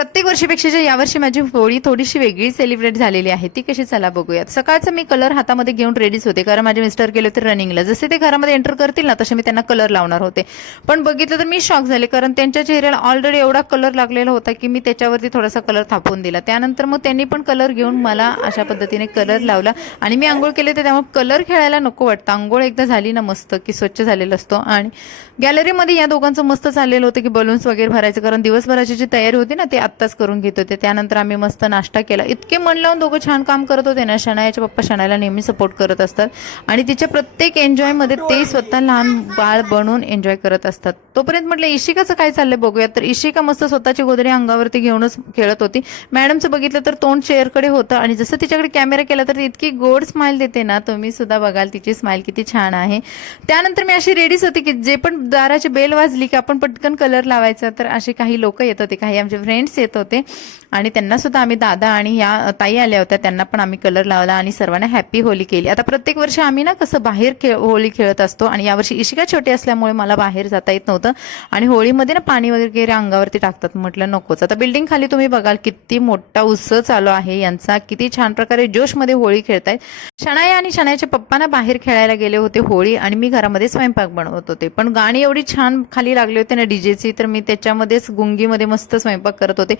प्रत्येक वर्षीपेक्षा यावर्षी माझी होळी थोडीशी वेगळी सेलिब्रेट झालेली आहे। ती कशी चला बघूयात। सकाळचं मी कलर हातामध्ये घेऊन रेडीच होते, कारण माझे मिस्टर गेले होते रनिंगला। जसे ते घरामध्ये एंटर करतील ना तसे मी त्यांना कलर लावणार होते, पण बघितलं तर मी शॉक झाले, कारण त्यांच्या चेहऱ्याला ऑलरेडी एवढा कलर लागलेला होता की मी त्याच्यावरती थोडासा कलर थापून दिला। त्यानंतर मग त्यांनी पण कलर घेऊन मला अशा पद्धतीने कलर लावला आणि मी आंघोळ केले, तर त्यामुळे कलर खेळायला नको वाटतं। आंघोळ एकदा झाली ना मस्त की स्वच्छ झालेलं असतो। आणि गॅलरीमध्ये या दोघांचं मस्त चाललेलं होतं की बलून्स वगैरे भरायचं, कारण दिवसभराची जी तयारी होती ना ती आत्ताच करून घेत होते। त्यानंतर आम्ही मस्त नाश्ता केला। इतके मन लावून दोघं छान काम करत होते ना। शनायाचे पप्पा शनायाला नेहमी सपोर्ट करत असतात आणि तिच्या प्रत्येक एन्जॉयमध्ये ते स्वतः लहान बाळ बनून एन्जॉय करत असतात। तोपर्यंत म्हटलं इशिकाचं काय चाललंय बघूयात। तर इशिका मस्त स्वतःची गोदरी अंगावरती घेऊनच खेळत होती। मॅडमचं बघितलं तर तोंड चेअरकडे होतं आणि जसं तिच्याकडे कॅमेरा केला तर ती इतकी गोड स्माइल देते ना, तुम्ही सुद्धा बघाल तिची स्माइल किती छान आहे। त्यानंतर मी अशी रेडीच होती की जे पण दाराची बेल वाजली की आपण पटकन कलर लावायचा। तर असे काही लोक येत होते, काही आमचे फ्रेंड्स येत होते आणि त्यांना सुद्धा आम्ही दादा आणि या ताई आल्या होत्या, त्यांना पण आम्ही कलर लावला आणि सर्वांना हॅपी होली केली। आता प्रत्येक वर्षी आम्ही ना कसं बाहेर होळी खेळत असतो आणि यावर्षी इशिका छोटी असल्यामुळे मला बाहेर जाता येत नव्हतं आणि होळीमध्ये ना पाणी वगैरे अंगावरती टाकतात, म्हटलं नकोच। आता बिल्डिंग खाली तुम्ही बघाल किती मोठा उत्सव चालू आहे यांचा, किती छान प्रकारे जोशमध्ये होळी खेळतायत। शनाया आणि शनायाच्या पप्पांना बाहेर खेळायला गेले होते होळी आणि मी घरामध्ये स्वयंपाक बनवत होते। पण गाणी एवढी छान खाली लागली होती ना डीजेची, तर मी त्याच्यामध्येच गुंगीमध्ये मस्त स्वयंपाक करत होते।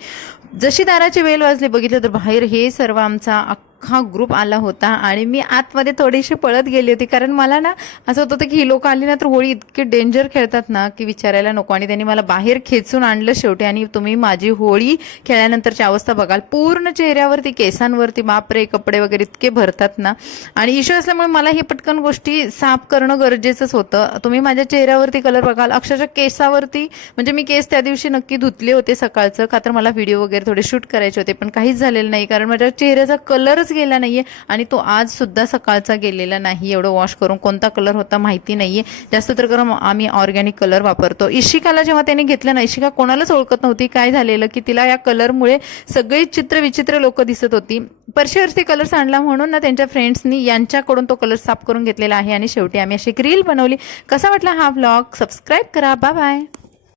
जशी दाराची बेल वाजली बघितलं तर बाहेर हे सर्व आमचा हा ग्रुप आला होता आणि मी आतमध्ये थोडीशी पळत गेली होती, कारण मला ना असं होतं की ही लोक आली ना तर होळी इतके डेंजर खेळतात ना की विचारायला नको। आणि त्यांनी मला बाहेर खेचून आणलं शेवटी आणि तुम्ही माझी होळी खेळल्यानंतरची अवस्था बघाल, पूर्ण चेहऱ्यावरती केसांवरती बापरे कपडे वगैरे इतके भरतात ना। आणि इश्यू असल्यामुळे मला हे पटकन गोष्टी साफ करणं गरजेचंच होतं। तुम्ही माझ्या चेहऱ्यावरती कलर बघाल, अक्षरशः केसावरती, म्हणजे मी केस त्या दिवशी नक्की धुतले होते सकाळचं, का तर मला व्हिडिओ वगैरे थोडे शूट करायचे होते, पण काहीच झालेलं नाही, कारण माझ्या चेहऱ्याचा कलरच गेला नाहीये आणि तो आज सुद्धा सकाळचा गेलेला नाही। एवढं वॉश करून कोणता कलर होता माहिती नाहीये, जास्त तर करून आम्ही ऑर्गॅनिक कलर वापरतो। इशिकाला जेव्हा त्याने घेतलं ना, इशिका कोणालाच ओळखत नव्हती। काय झालेलं की तिला या कलरमुळे सगळी चित्र विचित्र लोक दिसत होती। परशेवरती कलर सांडला म्हणून ना त्यांच्या फ्रेंड्सनी यांच्याकडून तो कलर साफ करून घेतलेला आहे आणि शेवटी आम्ही अशी एक रील बनवली। कसा वाटला हा व्लॉग, सबस्क्राईब करा, बाय बाय।